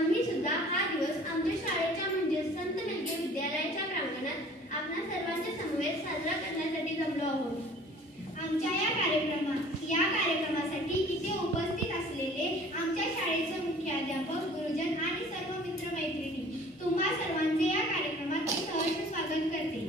आम्ही सुद्धा हा दिवस आमच्या शाळेच्या म्हणजे संत मेलके विद्यालयाच्या प्रांगणात आपणा सर्वांच्या समवेत साजरा करण्यासाठी जमलो आहोत। आमच्या या कार्यक्रमासाठी इथे उपस्थित असलेले आमच्या शाळेचे मुख्याध्यापक, गुरुजन आणि सर्व मित्रमैत्रिणी, तुम्हा सर्वांचे या कार्यक्रमात मी सहर्ष स्वागत करते।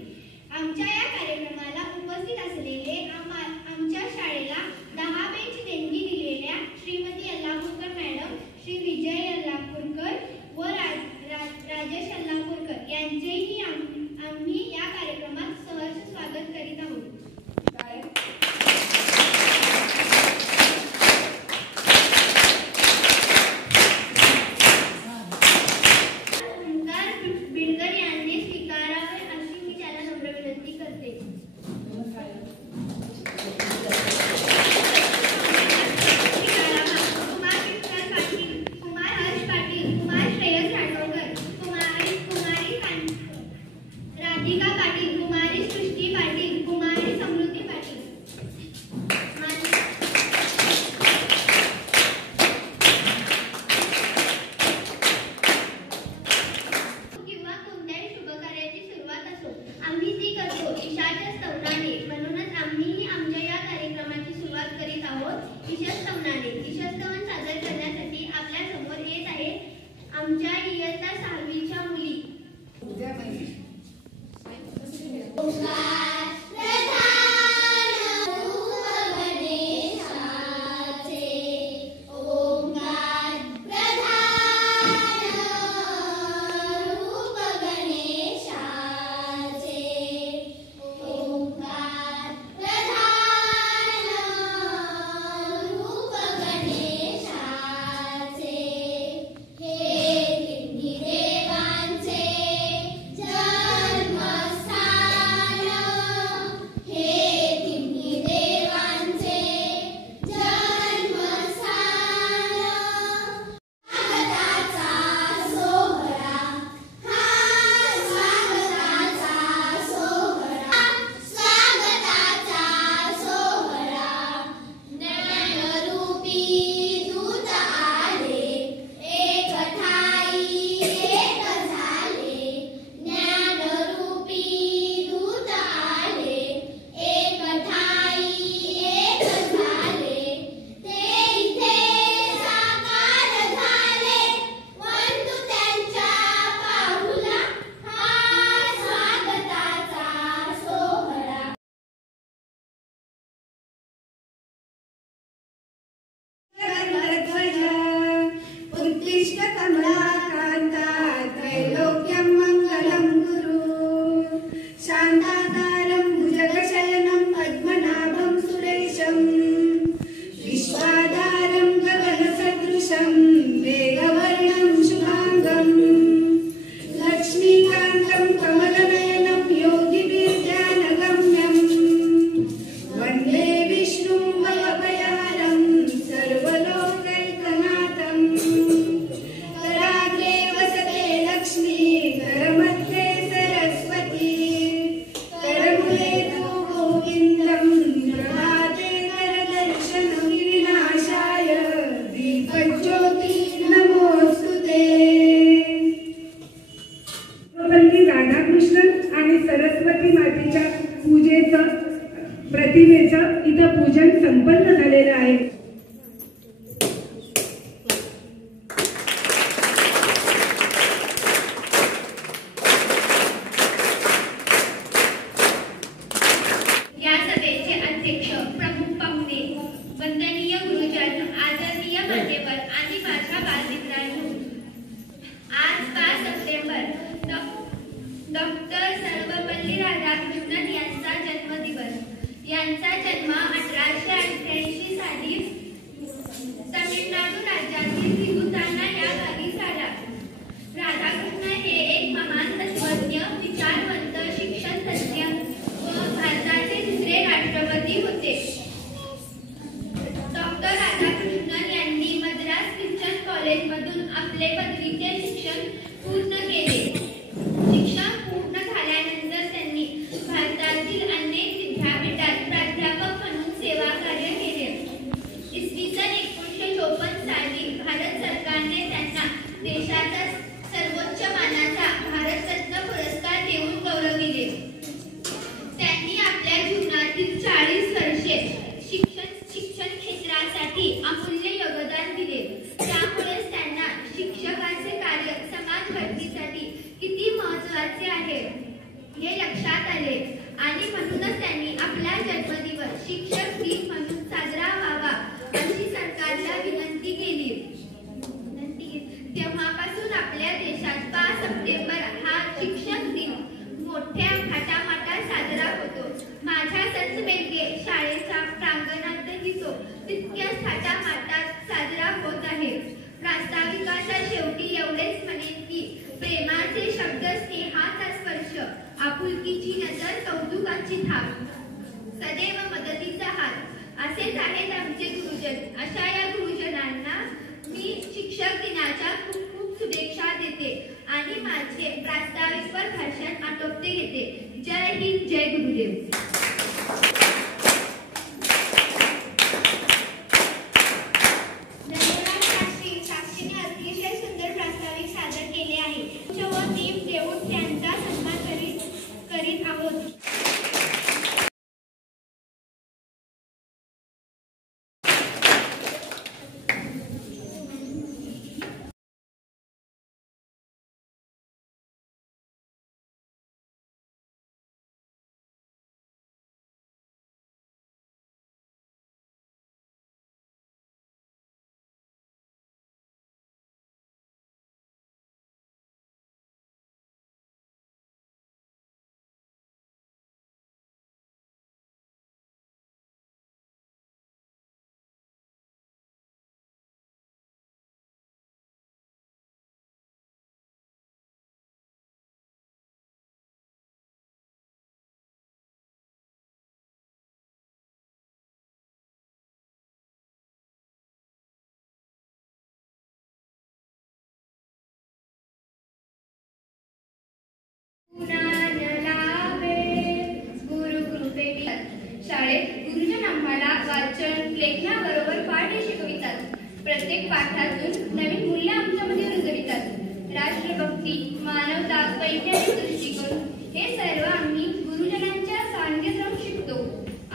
आमच्या या कार्यक्रमाला उपस्थित असलेले आमच्या शाळेला 10 बेंच देणगी दिलेल्या श्रीमती अल्लापूरकर मॅडम, श्री विजय अल्लापूरकर व राजेश अल्लापूरकर यांचेही आम्ही या कार्यक्रमात सहर्ष स्वागत करीत आहोत। ईशस्तवन सादर करण्यासाठी आपल्या समोर येत आहे आमच्या इयत्ता 6वीच्या मुली। प्रतिमेचं इथं पूजन संपन्न झालेलं आहे। या सभेचे अध्यक्ष, प्रमुख पाहुणे, वंदनीय गुरुजन, आदरणीय मान्यवर आणि माझ्या बालमित्रांनो, आज 5 सप्टेंबर डॉक्टर सर्वपल्ली राधाकृष्णन यांचा जन्मदिवस। यांचा जन्म 1888 साली तमिळनाडू राज्यातील तिरुताना या गावी झाला। राधाकृष्णन हे एक महान तत्त्वज्ञ, विचारवंत, शिक्षण तज्ञ व भारताचे दुसरे राष्ट्रपती होते। डॉक्टर राधाकृष्णन यांनी मद्रास ख्रिश्चन कॉलेजमधून आपले पदवीचे शिक्षण पूर्ण केले। शिक्षण पूर्ण झाल्यानंतर त्यांनी भारतातील अनेक विद्यापीठात प्राध्यापक म्हणून सेवा कार्य केले। इसवी सन 1954 साली भारत सरकारने त्यांना देशाचे असेच आहेत आमचे गुरुजन. अशा या गुरुजनांना मी शिक्षक दिनाच्या खूप खूप शुभेच्छा देते आणि माझे प्रास्ताविकपर भाषण आटोपते घेते. जय हिंद, जय गुरुदेव. शाळेत गुरुजन आम्हाला वाचन लेखनाबरोबर पाठही शिकवितात. प्रत्येक पाठातून नवीन मूल्य आमच्यामध्ये रुजवितात. राष्ट्रभक्ती, मानवता, वैज्ञानिक दृष्टिकोन हे सर्व आम्ही गुरुजनांच्या सानिध्यात राहून शिकतो.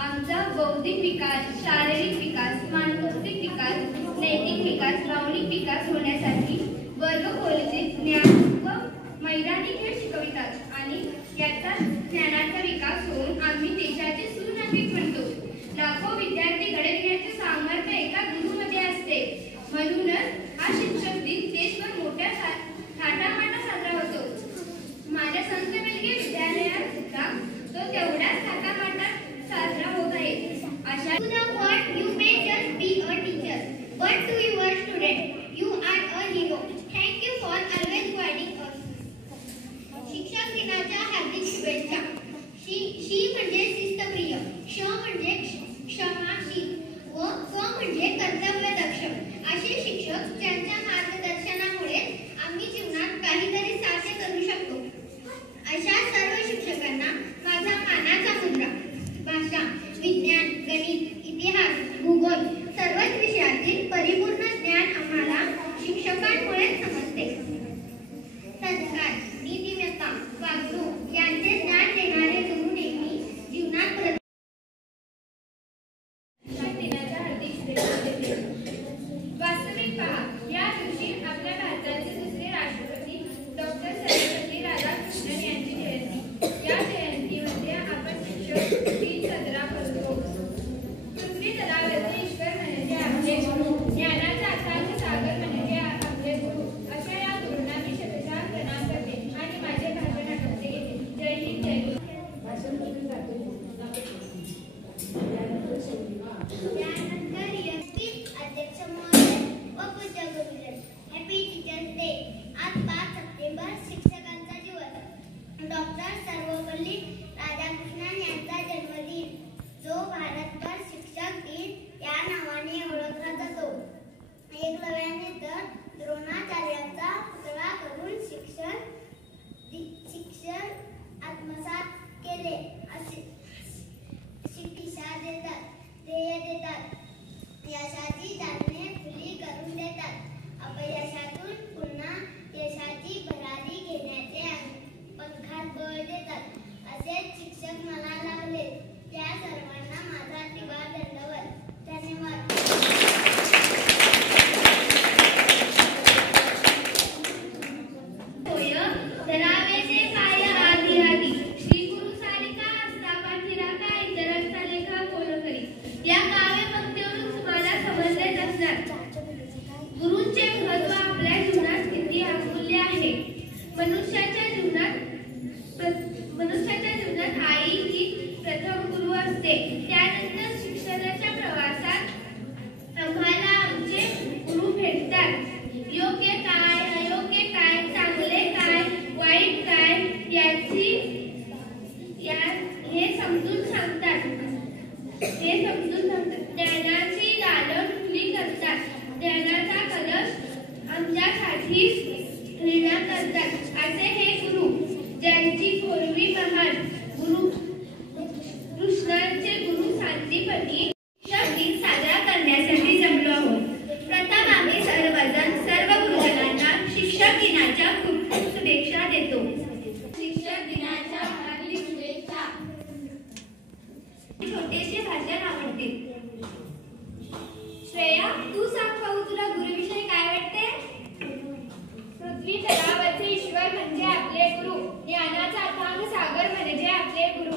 आमचा बौद्धिक विकास, शारीरिक विकास, मानसिक विकास, नैतिक विकास, भावनिक विकास होण्यासाठी वर्गखोलीचे ज्ञान व मैदानी खेळ शिकवितात आणि याचा ज्ञानाचा विकास होऊन आम्ही देशाचे सुनागरिक बनतो. लाखो विद्यार्थी घडत घेण्याचे सामर्थ्य एका गुरुमध्ये असते. म्हणूनच हा शिक्षक दिन देशभर मोठ्या थाटामाटात साजरा होतो. माझ्या संत बेलगे विद्यालयात सुद्धा तो तेवढ्याच थाटामाटात साजरा होत आहे. अशा you may just be a teacher, but to your student, you are a hero. Thank you for always guiding us. शिक्षक दिनाच्या हार्दिक शुभेच्छा. शी म्हणजे शिस्तप्रिय, श म्हणजे क्षमाशील व क म्हणजे कर्तव्यदक्ष असे शिक्षक ज्यांच्या मार्गदर्शनामुळे आम्ही जीवनात काहीतरी साध्य करू शकतो. अशा सर्व शिक्षकांना माझा मानाचा मुद्रा. भाषा, विज्ञान, गणित, इतिहास, भूगोल सर्वच विषयातील परिपूर्ण ज्ञान आम्हाला शिक्षकांमुळेच समजते. संस्कार, नीतिमत्ता, वागणूक यांचे ज्ञान देणारे गुरु नेहमी जीवनात वास्तविक पहा, या दिवशी आपल्या भारताचे दुसरे राष्ट्रपती डॉक्टर सर्वपल्ली राधाकृष्णन यांची जयंती. या जयंतीमध्ये आपण शिक्षक दिन साजरा करतो. पृथ्वी तलावरचे ईश्वर म्हणजे आपले गुरु, ज्ञानाचा अथांग सागर म्हणजे आपले गुरु. अशा या गुरूंना मी शतशः प्रणाम करते आणि माझे भाषण आटोपते घेते. जय हिंद, जय गुरु. त्यानंतर यशस्वी अध्यक्ष महोदय व पूज्य गुरुजन, हॅपी टीचर्स डे. आज 5 सप्टेंबर शिक्षकांचा दिवस. डॉक्टर सर्वपल्ली राधाकृष्णन यांचा जन्मदिन, जो भारतभर शिक्षक दिन या नावाने ओळखला जातो. एकलव्याने तर द्रोणाचार्यांचा पुतळा करून शिक्षण आत्मसात केले असे शिक्षा देतात, ध्येय देतात. यशाची चालने खुली करून देतात. अपयशातून पुन्हा यशाची भरारी घेण्याचे पंखात बळ देतात. असेच शिक्षक मला लाभले. त्या सर्वांना माझा टिवार दंडवत. धन्यवाद. धरावेचे पाय आधी आधी, श्री गुरु सारिका असता पाठीराखा, इतरांचा लेखा कोण करी. या काव्य पंक्तीवरून तुम्हाला समजलेच असणार गुरूंचे महत्त्व आपल्या जीवनात किती अमूल्य आहे. मनुष्याच्या जीवनात आई ही प्रथम गुरु असते. त्यानंतर शिक्षणाच्या प्रवासात आम्हाला आमचे गुरु भेटतात. योग्य काय, अयोग्य काय, चांगले काय, वाईट काय हे समजून सांगतात. ज्ञानाची कवितेचे भाषण आवडते. श्रेया, तू सांग पाहू, तुला गुरुविषयी काय वाटते? पृथ्वी तलावरचे ईश्वर म्हणजे आपले गुरु, ज्ञानाचा अथांग सागर म्हणजे आपले गुरु.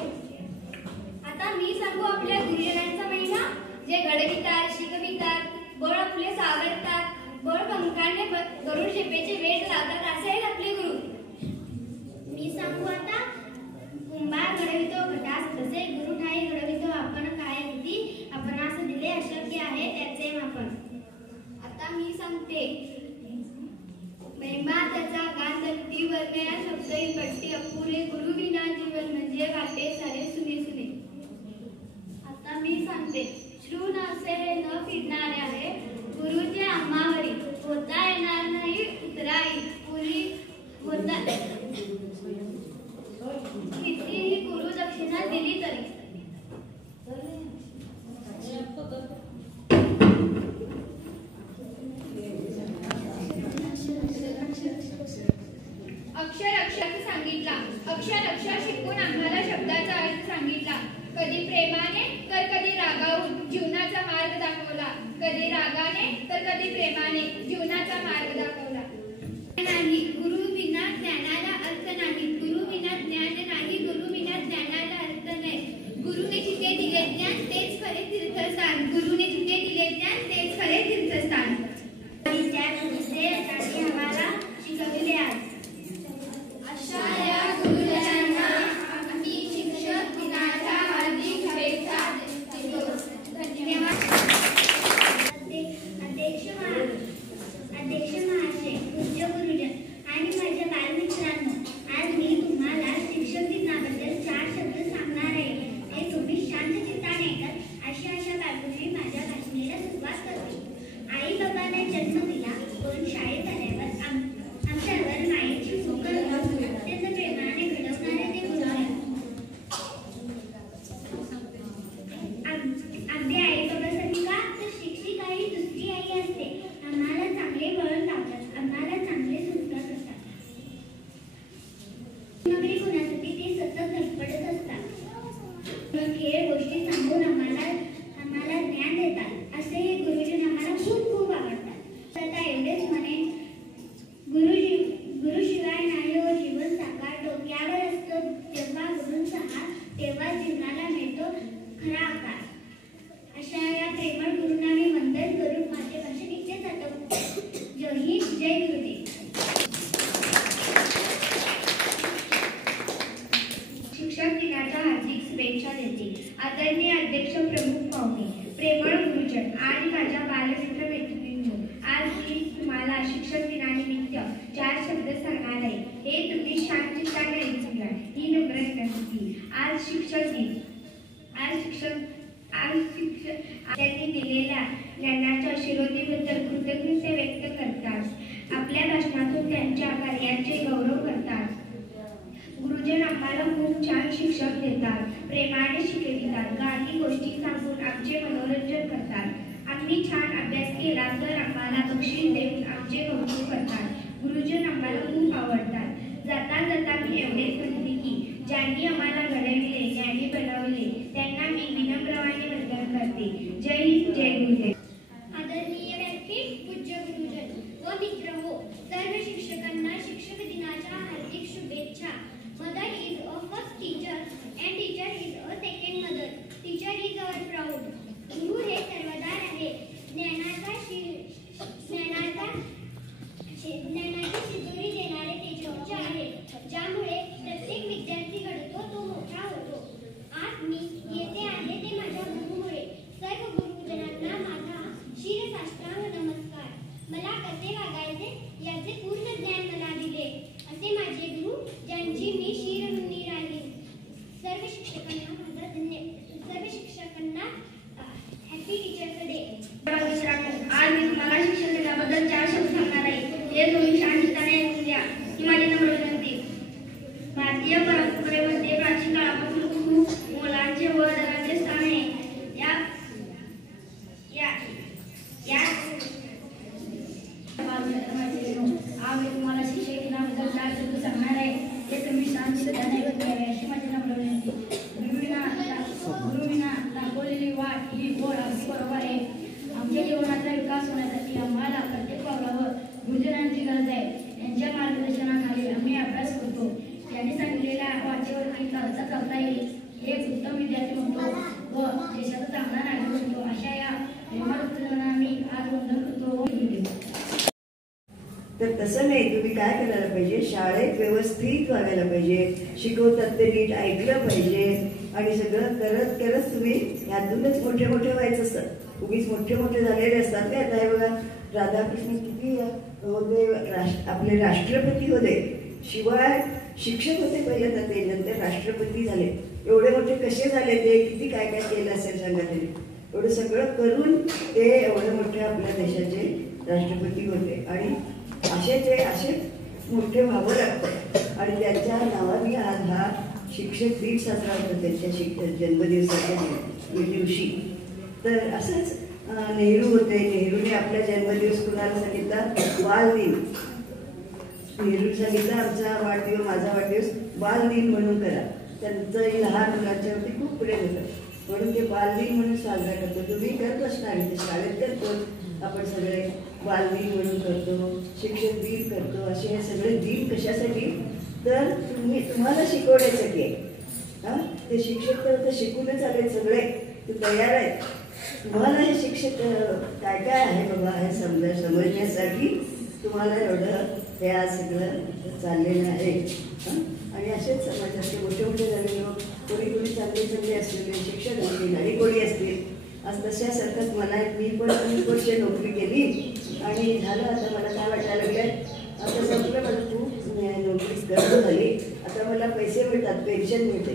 आता मी सांगू आपल्या गुरुजनांचा महिमा, जे घडवितात, शिकवितात, बळ आपले सावरतात, बळ पंखाने गरुड शेपेचे वेध लावतात, असे आहेत आपले गुरु. मी सांगू आता. कुंभार घडवितो घटास तसे, गुरु ठाई घडवितो आपण काय किती, आपणास दिले अशक्य आहे त्याचे मापन. आता मी सांगते. महिमा त्याचा गान दत्ती वर्णया शब्द पट्टी अपुरे, गुरु विना जीवन म्हणजे वाटे सारे सुने सुने. आता मी सांगते. श्रू नसे हे न फिरणारे आहे, गुरुचे आम्हावरी होता येणार नाही उतराई पुरी होता. कितीही गुरु दक्षिणा दिली तरी. अक्षर अक्षर सांगितला, अक्षर अक्षर शिकून आम्हाला शब्दाचा अर्थ सांगितला. कधी प्रेमाने तर कधी रागावून जीवनाचा मार्ग दाखवला, कधी रागाने तर कधी प्रेमाने जीवनाचा मार्ग दाखवला. नाही गुरु विना ज्ञानाला अर्थ नाही, गुरु विना ज्ञान नाही, गुरु विना ज्ञानाला अर्थ नाही. गुरुने जिथे दिले ज्ञान तेच खरे तीर्थस्थान, गुरुने जिथे दिले ज्ञान तेच खरे तीर्थस्थान. आम्हाला शिकविले आज. अशा या गुरुजनांना आम्ही शिक्षक दिनाच्या हार्दिक शुभेच्छा देतो. धन्यवाद. अध्यक्ष महाशय, पूज्य गुरुजन आणि माझ्या बालमित्रांनो, आज मी तुम्हाला शिक्षक दिनाबद्दल 4 शब्द सांगणार आहे. ते तुम्ही शांत चित्ताने ऐकत अशी आशा बाळगून मी माझ्या भाषणाला सुरुवात करते. आई बाबाने जन्म दिला, पण शाळेत आल्यावर आमच्यावर मायेची भूक अत्यंत प्रेमाने घडवणारे ते गुरु आहेत. अगदी आई बाबासाठी का, तर शिक्षिका ही दुसरी आई असते. आम्हाला चांगले वळण लावतात, आम्हाला चांगले संस्कार करतात. नगरी गुणासाठी ते सतत धडपडत असतात. खेळ गोष्टी सांगून आम्हाला ज्ञान देतात. असे हे गुरुजन आम्हाला खूप खूप आवडतात. आता एवढेच म्हणे, गुरुशिवाय नाही हो जीवन साकार. डोक्यावर असतो जेव्हा गुरूंचा हात, तेव्हा जीवनाला मिळतो खरा आकार. अशा या प्रेमळ गुरूंना मी वंदन करून माझे भाषण इथेच आटवतो. जय हिंद, जय गुरुदेव. शिक्षक दिनाच्या हार्दिक शुभेच्छा देते. आदरणीय अध्यक्ष, प्रमुख पाहुणे, प्रेमळ गुरुजन आणि माझ्या बालमित्र मैत्रिणींनो, आज मी तुम्हाला शिक्षक दिनानिमित्त 4 शब्द सांगणार आहे. हे तुम्ही शांत चित्ताने ऐकून घ्या. ही नम्र विनंती. आज शिक्षक दिन. त्यांनी दिलेल्या ज्ञानाच्या शिरोधीबद्दल कृतज्ञता व्यक्त करतात. आपल्या भाषणातून त्यांच्या कार्याचे गौरव करतात. गुरुजन आम्हाला खूप छान शिक्षण देतात, प्रेमाने शिकवितात, गाणी गोष्टी सांगून आमचे मनोरंजन करतात. आम्ही छान अभ्यास केला तर आम्हाला बक्षीस देऊन आमचे कौतुक करतात. गुरुजन आम्हाला खूप आवडतात. जाता जाता मी एवढेच म्हणते की ज्यांनी आम्हाला घडविले, ज्यांनी बनवले, त्यांना मी विनम्रपणे वंदन करते. जय हिंद, जय गुरुदेव. आदरणीय व्यक्ती, पूज्य गुरुजन व मित्र हो, सर्व शिक्षकांना शिक्षक दिनाच्या हार्दिक शुभेच्छा. Mother is a first teacher and teacher is a second mother. Teacher is our proud. गुरु हे सर्वदार आहे. ज्ञानाची शिदोरी देणारे ते चौचे आहे, ज्यामुळे प्रत्येक विद्यार्थी घडतो तो मोठा होतो. आज मी येथे आहे ते माझ्या गुरुमुळे. सर्व गुरुजनांना माझा शिरसाष्टांग नमस्कार. मला कसे वागायचे याचे पूर्ण ज्ञान मला दिले असे माझे गुरु, ज्यांची मी शिरऋणी राहिली. सर्व शिक्षकांना हॅपी टीचर्स डे. आज मी तुम्हाला शिक्षण दिनाबद्दल 4 शब्द सांगणार आहे. हे तुम्ही शांतपणे ऐकून घ्या. ही माझी नम्र विनंती. भारतीय परंपरेमध्ये प्राचीन काळापासून खूप मोलाचे व दराचे स्थान आहे. आज मी तुम्हाला शिक्षक दिनाबद्दल 4 शब्द सांगणार आहे. हे तुम्ही शांतपणे ऐकून घ्यावे अशी माझी नम्र विनंती. गुरु विना तर तसं नाही, तुम्ही काय करायला पाहिजे, शाळेत व्यवस्थित वागायला पाहिजे, शिकवतात ते नीट ऐकलं पाहिजे आणि सगळं करत करत तुम्ही ह्यातूनच मोठे मोठे व्हायचं असतं. उगीच मोठे मोठे झालेले असतात काय. आता हे बघा, राधाकृष्ण किती होते, आपले राष्ट्रपती होते, शिवाय शिक्षक होते पहिल्यांदा, ते नंतर राष्ट्रपती झाले. एवढे मोठे कसे झाले, ते किती काय काय केलं असेल सांगा तरी. एवढं सगळं करून ते एवढे मोठे आपल्या देशाचे राष्ट्रपती होते. आणि असे मोठे व्हावं लागतं. आणि त्यांच्या नावाने आज हा शिक्षक दिन साजरा होतो, त्यांच्या जन्मदिवसाच्या दिवशी. तर असंच नेहरू होते, नेहरूने आपला जन्मदिवस कुणाला सांगितला, बालदिन. नेहरू सांगितलं आमचा वाढदिवस, माझा वाढदिवस बालदिन म्हणून करा. त्यांचं लहान मुलांच्यावरती खूप प्रेम होतं, म्हणून ते बालदिन म्हणून साजरा करतो. तुम्ही करत असणार, ते शाळेत करतो आपण सगळे, बालदिन म्हणून करतो, शिक्षक दिन करतो. असे हे सगळे दिन कशासाठी, तर तुम्हाला शिकवण्यासाठी आहे. हां, ते शिक्षक तर शिकूनच आले सगळे, ते तयार आहेत. तुम्हाला हे शिक्षक काय काय आहे बाबा हे समजण्यासाठी तुम्हाला एवढं हे आज सगळं चाललेलं आहे. आणि असेच समाजाचे मोठे मोठे झालेले लोक, कोणी कोणी चांगले चांगले असलेले शिक्षक असतील आणि कोणी असतील. आज तशासारखंच मला, मी पण 3 वर्ष नोकरी केली आणि झालं. आता मला काय वाटायला लागलं, आता संपलं, मला खूप नोकरी गरज झाली, आता मला पैसे मिळतात, पेन्शन मिळते.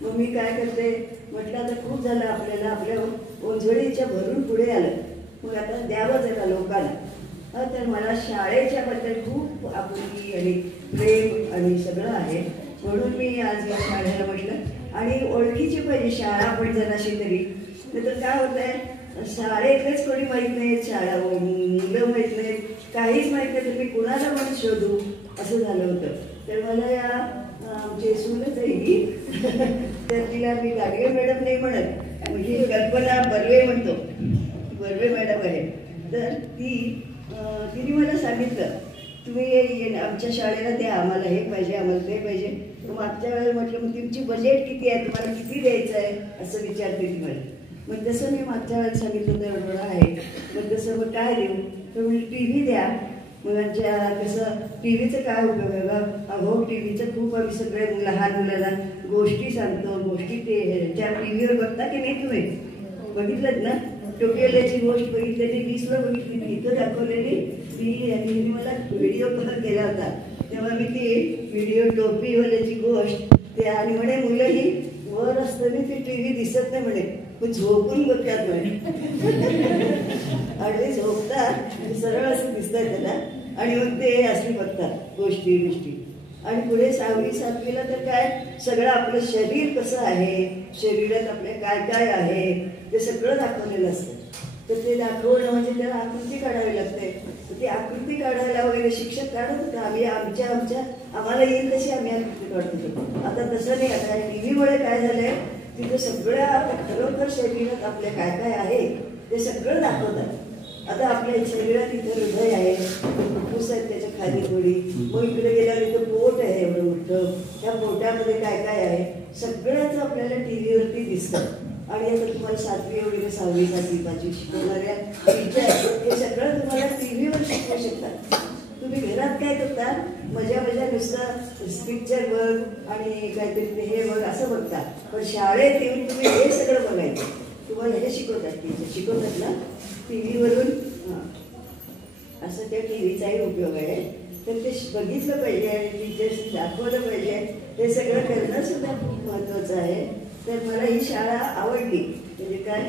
मग मी काय करते, म्हटलं आता खूप झालं आपल्याला, आपल्या ओंजळीच्या भरून पुढे आलं, मग आता द्यावं जरा लोकांना. तर मला शाळेच्या बद्दल खूप आपुलकी आणि प्रेम आणि सगळं आहे, म्हणून मी आज या शाळेला म्हटलं. आणि ओळखीची पाहिजे शाळा पण जराशी तरी, तर काय होत आहे, शाळेतलेच कोणी माहीत नाहीत, शाळा मुलं माहीत नाहीत, काहीच माहीत नाही, तर मी कुणाला पण शोधू असं झालं होतं. तर मला या आमची सूनच आहे ही, तर तिला मी गाडगे मॅडम नाही म्हणत, म्हणजे कल्पना बर्वे म्हणतो, बर्वे मॅडम आहे. तर तिने मला सांगितलं, तुम्ही आमच्या शाळेला द्या, आम्हाला हे पाहिजे, आम्हाला ते पाहिजे. मागच्या वेळेला म्हटलं, मग तुमची बजेट किती आहे, तुम्हाला किती द्यायचं आहे असं विचारते ती मला. मग तसं मी मागच्या वेळेला सांगितलं तर एवढं आहे. मग तसं मग काय देऊ, तर म्हणजे TV द्या. मुलांच्या कसं टी व्हीचं काय उपयोग आहे बा, अहो टी व्हीचं खूप आम्ही सगळे लहान मुलांना गोष्टी सांगतो, गोष्टी ते त्या टी व्हीवर बघता की नाही तुम्ही, बघितलं ना, टोपीवाल्याची गोष्ट बघितलेली, 20ला बघितली, इथं दाखवलेली ती, आणि मला व्हिडिओ कॉल केला होता, तेव्हा मी ती व्हिडिओ टोपीवाल्याची गोष्ट ते, आणि म्हणे मुलं ही वर असताना ती टी व्ही दिसत नाही म्हणे, पण झोपून बघतात म्हणे. आणि झोपतात, सरळ असं दिसतात त्याला, आणि मग ते असली बघतात गोष्टी. आणि पुढे 6वी 7वीला तर काय, सगळं आपलं शरीर कसं आहे, शरीरात आपल्या काय काय आहे ते सगळं दाखवलेलं असतं. तर ते दाखवणं म्हणजे त्याला आकृती काढावी लागते. तर ती आकृती काढायला वगैरे शिक्षक काढत होते, आम्ही आम्हाला येईल तशी आम्ही आकृती काढत होतो. आता तसं नाही, आता TV काय झालंय, तिथे सगळ्या खरोखर शरीरात आपल्या काय काय आहे ते सगळं दाखवतात. आता आपल्या शरीरात इथं हृदय आहे, फुफ्फुस आहेत त्याच्या खाली थोडी, मग इकडे गेल्यावर इथं पोट आहे एवढं मोठं, त्या पोटामध्ये काय काय आहे सगळ्याच आपल्याला TV वरती दिसतं. आणि आता तुम्हाला 7वी एवढी 6वी 7वी 5वी शिकवणाऱ्या टीचर हे सगळं तुम्हाला TV वर शिकवू शकतात. तुम्ही घरात काय करता, मजा नुसतं पिक्चर बघ आणि काहीतरी ते हे बघ असं बघता, पण शाळेत येऊन तुम्ही हे सगळं बघायचं. तुम्हाला हे शिकवतात, टीचर शिकवतात ना TV वरून. असं त्या TVचाही उपयोग आहे. तर ते बघितलं पाहिजे आणि टीचर्स दाखवलं पाहिजे, हे सगळं करणं सुद्धा खूप महत्त्वाचं आहे. तर मला ही शाळा आवडली, म्हणजे काय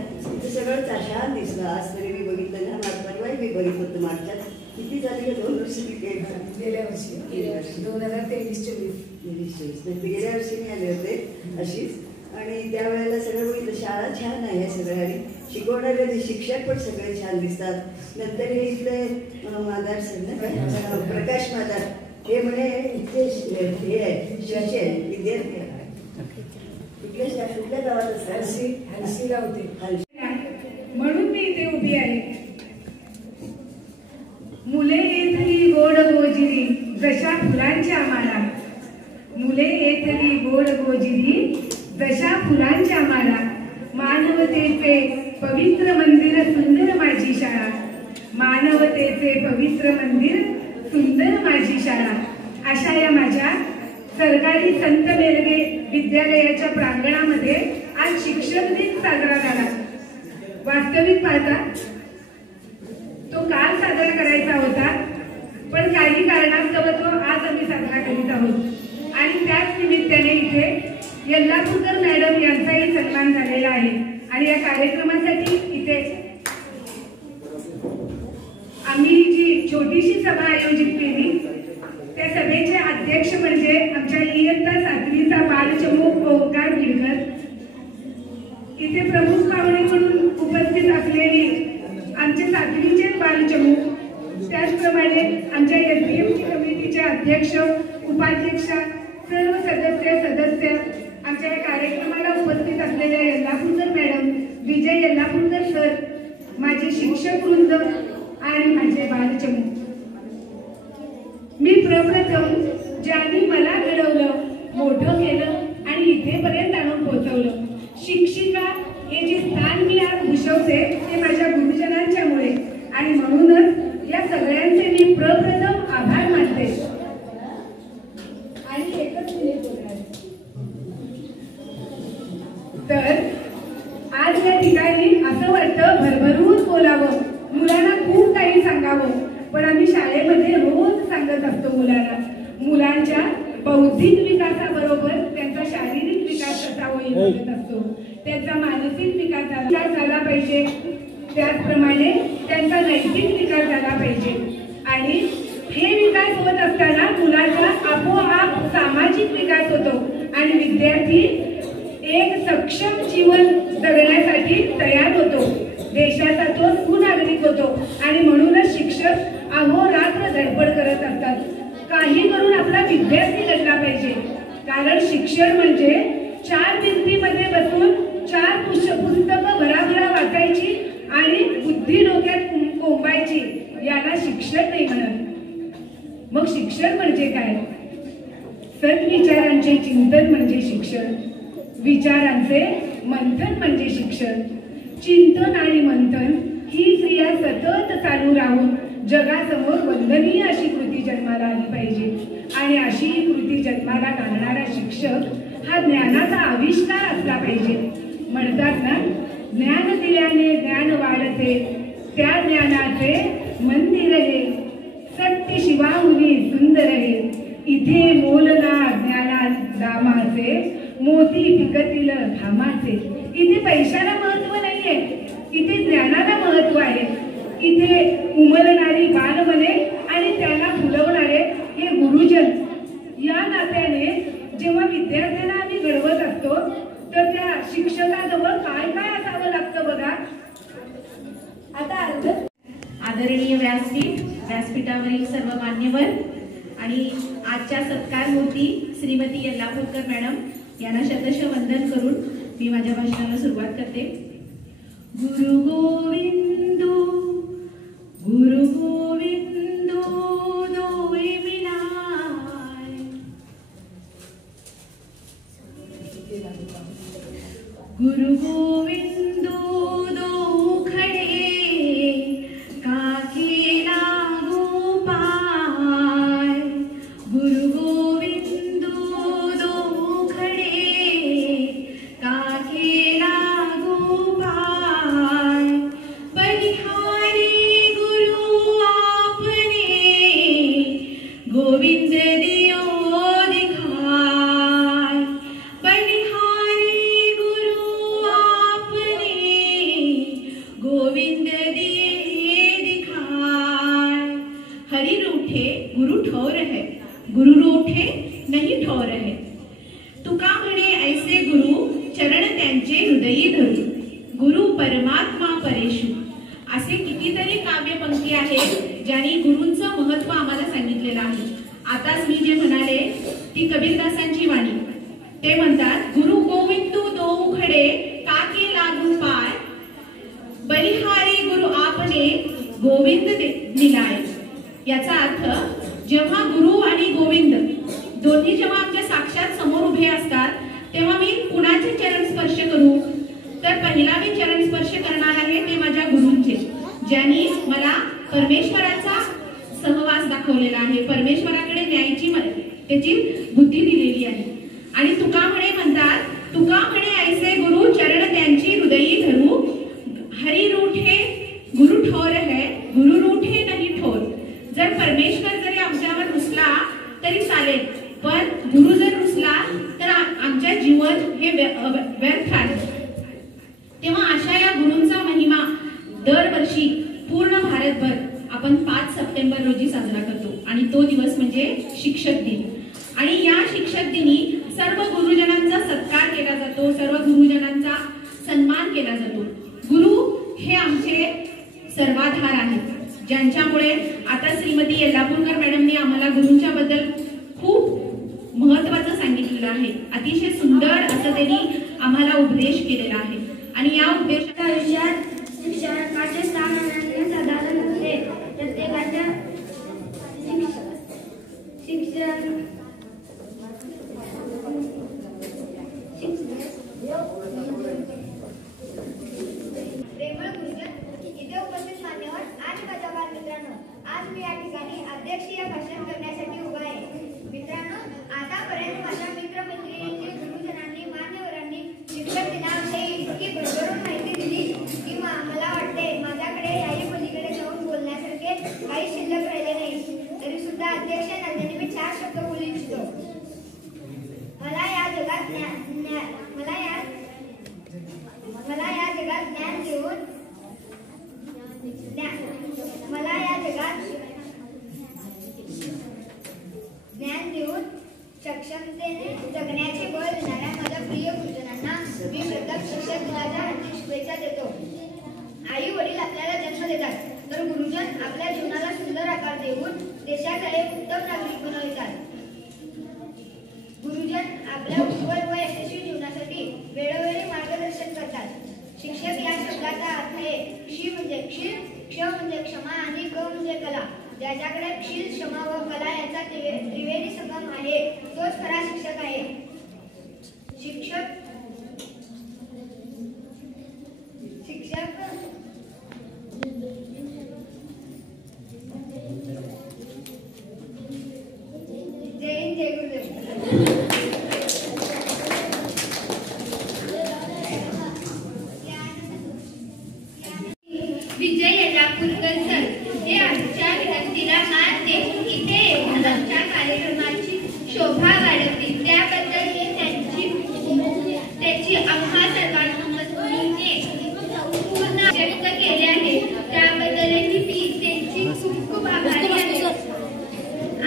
ते सगळं छान दिसलं. आज तरी मी बघितलं ना, परवाही मी बघित होतं, मागच्या किती झाली का 2 वर्ष गेल्या वर्षी 2023-24 तर गेल्या वर्षी मी आले होते अशीच. आणि त्यावेळेला सगळं बघितलं, शाळा छान आहे सगळं, आणि शिकवणारे शिक्षक पण सगळे छान दिसतात. नंतर हे इथले मादार प्रकाश मादार हे म्हणे इथे हे आहे शिक्षक विद्यार्थी आहे, कुठल्या गावात हलसीला होते, म्हणून मी इथे उभी आहे. मुले येतली गोड गोजिरी जशा फुलांच्या माळा, मुले येतली गोड गोजिरी जशा फुलांच्या माळा, मानवतेचे पवित्र मंदिर सुंदर माझी शाळा, मानवतेचे पवित्र मंदिर सुंदर माझी शाळा अशा या माझ्या सरकारी संत मेलगे विद्यालयाच्या प्रांगणामध्ये आज शिक्षक दिन साजरा झाला. वास्तविक पाहता तो काल साजरा करायचा होता, पण काही कारणास्तव तो आज आम्ही साजरा करीत आहोत. आणि त्याच निमित्ताने इथे यल्लापूरकर मॅडम यांचाही सन्मान झालेला आहे. आणि या कार्यक्रमासाठी इथे आम्ही जी छोटीशी सभा आयोजित केली त्या सभेचे अध्यक्ष म्हणजे आमच्या इयत्ता 7वीचा बालचमू ओंकार भिडकर. इथे प्रमुख पाहुणे म्हणून उपस्थित असलेली आमचे 7वीचे बालचमू, त्याचप्रमाणे आमच्या एसडीएमसी कमिटीचे अध्यक्ष उपाध्यक्ष सर्व सदस्य आमच्या या कार्यक्रमाला उपस्थित असलेल्या यल्लापूरकर मॅडम, विजय यल्लापूरकर सर, माझे शिक्षक वृंद आणि माझे बालचमू. मी प्रप्रथम ज्यांनी मला घडवलं, मोठं केलं आणि इथेपर्यंत आणून पोहोचवलं, शिक्षिका हे जे स्थान मी आज भूषवते ते माझ्या गुरुजनांच्यामुळे. आणि म्हणूनच या सगळ्यांचे मी प्रप्रथम आभार मानते. आणि एकच मिनिट बोलणार तर आज या ठिकाणी असं वाटतं भरभरून बोलावं, मुलांना खूप काही सांगावं, पण आम्ही शाळेमध्ये रोज सांगत असतो मुलांच्या बौद्धिक विकासाबरोबर त्यांचा शारीरिक विकास कसा होईल बोलत असतो, त्यांचा मानसिक विकास झाला पाहिजे, त्याचप्रमाणे त्यांचा नैतिक विकास झाला पाहिजे. आणि हे विकास होत असताना मुलाचा आपोआप सामाजिक विकास होतो आणि विद्यार्थी एक सक्षम जीवन जगण्यासाठी तयार होतो, देशाचा तो सुनागरिक होतो. आणि म्हणूनच शिक्षक अहोरात्र धडपड करत असतात. काही करून आपला विद्यार्थी घडला पाहिजे, कारण शिक्षण म्हणजे 4 भिंतीमध्ये बसून 4 पुस्तकं भराभरा वाचायची आणि बुद्धी डोक्यात कोंबायची, याला शिक्षण नाही म्हणत. मग शिक्षण म्हणजे काय? सद्विचारांचे चिंतन म्हणजे शिक्षण, विचारांचे मंथन म्हणजे शिक्षण. चिंतन आणि मंथन ही क्रिया सतत चालू राहून जगासमोर वंदनीय अशी कृती जन्माला आली पाहिजे. आणि अशी कृती जन्माला घालणारा शिक्षक हा ज्ञानाचा आविष्कार असला पाहिजे. म्हणतात ना, ज्ञान दिल्याने ज्ञान वाढते, त्या ज्ञानाचे मंदिर हे सत्य शिवाहुनी सुंदर हे. इथे मोलना ज्ञाना दामाचे, मोती पिकतील धामाचे. इथे पैशाला महत्व नाहीये, इथे ज्ञानाला महत्व आहे. इथे उमलणारी बालमने आणि त्यांना फुलवणारे हे गुरुजन. या नात्याने जेव्हा विद्यार्थ्यांना आम्ही घडवत असतो तर त्या शिक्षकाजवळ काय काय असावं लागतं बघा. आता आदरणीय व्यासपीठावरील सर्व मान्यवर आणि आजच्या सत्कारमूर्ती श्रीमती यल्लापूरकर मॅडम यांना शतश वंदन करून मी माझ्या भाषणाला सुरुवात करते. गुरु गोविंदो गुरु गोविंदो दोवे मिलाय, गुरु गोविंदो दो खडे काके लागू पाय, गुरु गोविंदो दो खडे काके लागू पाय, बलिहारी गुरु आपने गोविंद दियो दिखाय, बलिहारी गुरु आपने गोविंद दिए दिखाय. हरि रूठे गुरु ठौर है, गुरु रूठे नहीं ठौर है. तुका म्हणे ऐसे गुरु चरण त्यांचे हृदयी धरू, गुरु परमात्मा परेशू. असे कितीतरी काव्यपंक्ती आहेत ज्यांनी गुरूंचं महत्व आम्हाला सांगितलेलं आहे. आताच मी जे म्हणाले ती कबीरदासांची वाणी. ते म्हणतात, गुरु गोविंदू दो खडे काके लागू पाय, बलिहारी गुरु आपने गोविंद निलाय. याचा अर्थ, जेव्हा गुरु आणि गोविंद दोन्ही जेव्हा आमच्या साक्षात समोर उभे असतात तेव्हा मी कुणाचे चरण स्पर्श करू, तर पहिला मी चरण स्पर्श करणार आहे ते माझ्या गुरूंचे, ज्यांनी मला परमेश्वराचा सहवास दाखवला. शिकवलेलं आहे. परमेश्वराकडे न्यायची त्याची बुद्धी दिलेली आहे. आणि तुका म्हणे ऐसे गुरु चरण त्यांची हृदयी धरू, हरी रूठे गुरु ठोर है, गुरु रूठे नाही ठोर. जर परमेश्वर जरी आमच्यावर रुसला तरी चालेल, पण गुरु जर रुसला तर आमच्या जीवन हे व्यर्थ आहे. तेव्हा अशा या गुरूंचा महिमा दरवर्षी पूर्ण भारतभर आपण 5 सप्टेंबर रोजी साजरा करतो आणि तो दिवस म्हणजे शिक्षक दिन. आणि या शिक्षक दिनी सर्व गुरुजनांचा सत्कार केला जातो, सर्व गुरुजनांचा सन्मान केला जातो. गुरु हे आमचे सर्वाधार आहेत, ज्यांच्यामुळे आता श्रीमती येल्लापूरकर मॅडमनी आम्हाला गुरूंच्या बद्दल खूप महत्वाचं सांगितलेलं आहे. अतिशय सुंदर असं त्यांनी आम्हाला उपदेश केलेला आहे. आणि या उपदेशाच्या आयुष्यात शिक्षकाचे स्थान साधारण असते. प्रत्येकाच्या शिक्षण प्रेमळ गुरुजन, इथे उपस्थित मान्यवर आणि माझ्या बालमित्रांनो, आज मी या ठिकाणी अध्यक्षीय भाषण करण्यासाठी उभा आहे. मित्रांनो, आतापर्यंत माझ्या मित्रमैत्रिणींनी, गुरुजनांनी, मान्यवरांनी शिक्षक दिनाविषयी इतकी भरभरून माहिती दिली की मला वाटते माझ्याकडे याही पलीकडे जाऊन बोलण्यासारखे काही शिल्लक राहिले नाही. तरी सुद्धा अध्यक्ष नात्याने मी 4 शब्द बोलू इच्छितो. मला या जगात ज्ञान देऊन सक्षमतेने जगण्याचे बळ देणाऱ्या माझ्या प्रिय गुरुजनांना मी प्रथम शिक्षक दिनाच्या हार्दिक शुभेच्छा देतो. आई वडील आपल्याला जन्म देतात, तर गुरुजन आपल्या जीवनाला सुंदर आकार देऊन देशाचा एक उत्तम नागरिक बनवतात. गुरुजन आपल्या उज्ज्वल व यशस्वी जीवनासाठी वेळोवेळी मार्गदर्शन करतात. शिक्षक या शब्दाचा अर्थ आहे क्षी म्हणजे क्षीर, क्ष म्हणजे क्षमा आणि क म्हणजे कला. ज्याच्याकडे क्षीर, क्षमा व कला यांचा त्रिवेणी संगम आहे तोच खरा शिक्षक आहे. शिक्षक जय हिंद, जय गुरुदेव. विजय येल्लापूरकर सर हे आमच्या विनंतीला मान देऊन इथे येऊन आमच्या कार्यक्रमाची शोभा वाढवली. त्याबद्दल त्याची आम्हा सर्वांनी पूर्ण व्यक्त केले आहे. त्याबद्दलही मी त्यांची खूप खूप आभारी आहे.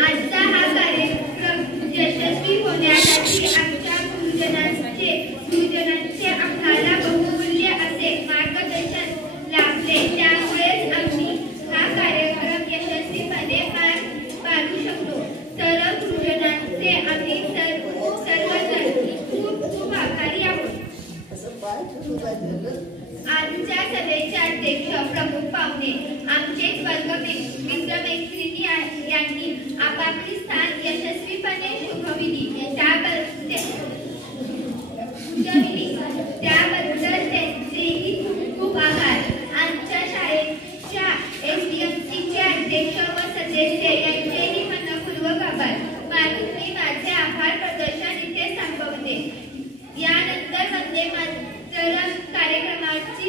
आजचा हा कार्यक्रम यशस्वी होण्यासाठी आमच्या गुरुजनांचे आम्हाला बहुमूल्य असे मार्गदर्शन लाभले. त्यामुळेच आम्ही हा कार्यक्रम यशस्वीपणे पार पाडू शकतो. सर्व गुरुजनांचे आम्ही सर्वजण खूप खूप आभारी आहोत. आजच्या सभेचे अध्यक्ष, प्रमुख पाहुणे, आमचे वर्ग मित्रमैत्रिणी यांनी आपापली स्थान यशस्वीपणे शोभविली. त्याबद्दल त्यांचेही खूप खूप आभार. आमच्या शाळेच्या SDMCचे अध्यक्ष व सदस्य यांचेही मनपूर्वक आभार मानून मी माझे आभार प्रदर्शन इथे संपवते. यानंतर वंदे मातरम कार्यक्रमाची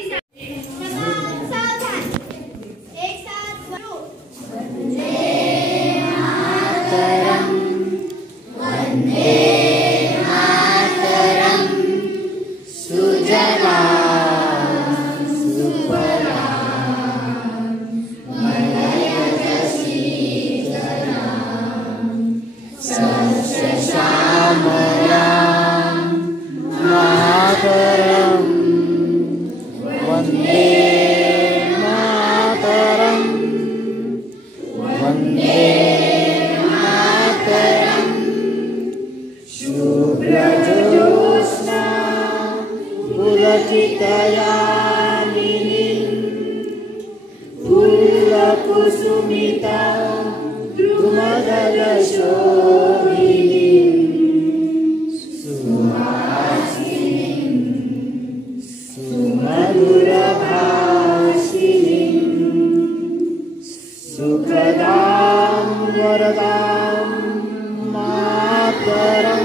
कुसुमिता द्रुमदल शोभिनी सुहासिनी सुमधुर भाषिनी सुखदां वरदां मातरम्